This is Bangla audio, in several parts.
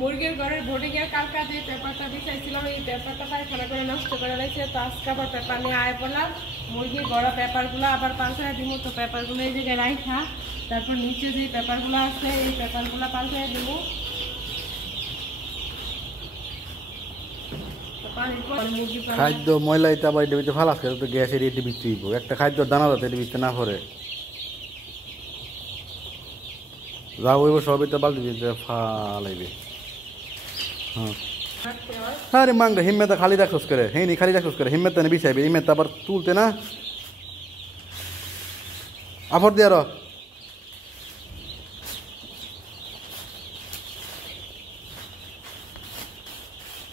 মুরগির ঘরের ভোটে গিয়ে কালকা যে পেপারটা বিছাইছিলাম এই পেপারটা পায়খানা করে নষ্ট করে লাগছে। তো আজকে আবার পেপার নিয়ে আয় পড়লাম। মুরগির গড়া পেপারগুলো আবার পাল্টায় দিব। তো পেপারগুলো এই জায়গায় রাখা, তারপর নিচে যে পেপারগুলো আছে এই পেপারগুলো পাল্টায় দিব। খাদ্য ময়লা এটা আবার এটা ভিতরে ফালাস করে তো গ্যাসের এটি বিক্রি হইব। একটা খাদ্য দানা যাতে এটি ভিতরে না পড়ে যা হইব সব এটা বালতি ভিতরে ফালাইবে। হ্যাঁ আরে মাংটা হিম্মেতা খালি রাখস করে, হ্যাঁ খালি রাখস করে হিম্মেতা না বিছাইবে, হিম্মেতা আবার তুলতে না আফর দিয়ে আরো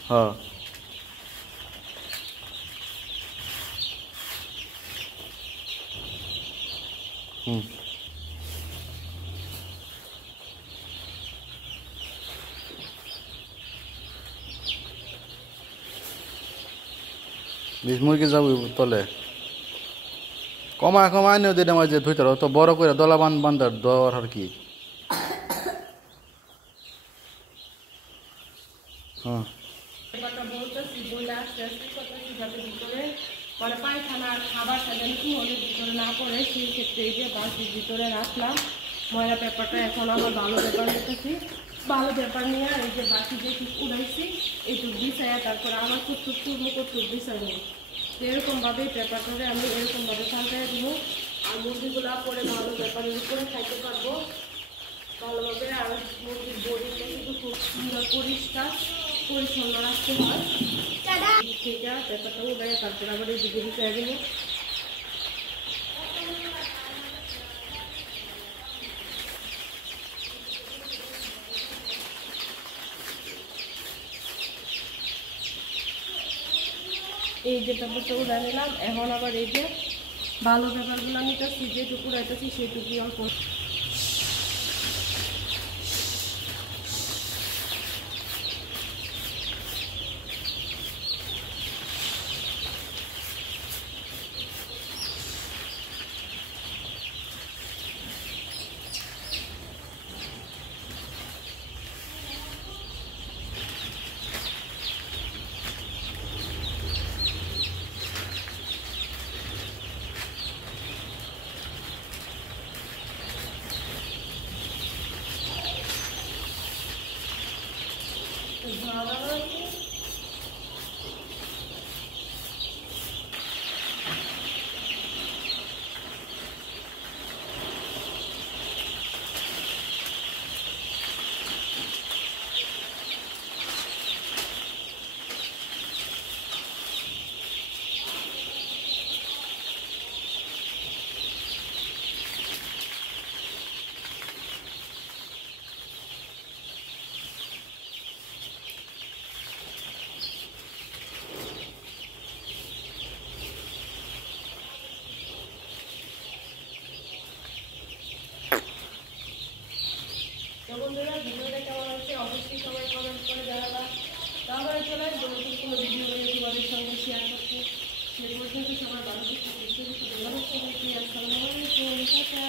হ্যাঁ হুম বিশ মুরগি যাবো তলে কমায় কমায় নিও যেটা মাঝে ধুইতে তো বড় করে দলা বান্ধার দর আর কি। হ্যাঁ পরে পায়খানার খাবারটা যেন কি হলে ভিতরে না পড়ে সেই ক্ষেত্রে এই যে বালতির ভিতরে রাখলাম ময়লা পেপারটা। এখন আমার ভালো পেপার নিতেছি, ভালো পেপার নিয়ে আর এই যে বাকি যে উড়াইছি এইটুক বিছাইয়া তারপর আমার কুটুক চুরমো কুটুক বিছাই নেব। এরকমভাবেই পেপারটাকে আমি এরকমভাবে পাল্টাই দিব। আর মুরগিগুলো পরে ভালো পেপারের উপরে খাইতে পারবো ভালোভাবে। আর মুরগির বডিটা কিন্তু খুব সুন্দর পরিষ্কার পরিচ্ছন্ন রাখতে হয়। ঠিক আছে পেপারটা উড়াই তারপর আবার এই দিকে বিছাই দেব। এই যে পেপারটা উড়া নিলাম। এখন আবার এই যে ভালো পেপারগুলো নিতেছি, যেটুকু উড়াইতেছি সেটুকুই অল্প। বন্ধুরা ভিডিওটা কেমন হচ্ছে অবশ্যই সবাই কমেন্ট করে জানাবা। তারপরে চলে আসবো নতুন কোনো ভিডিও নিয়ে তোমাদের সঙ্গে শেয়ার করতে। সেই পর্যন্ত সবাই ভালো থাকবে, সুস্থ থাকবে, আসসালামু আলাইকুম।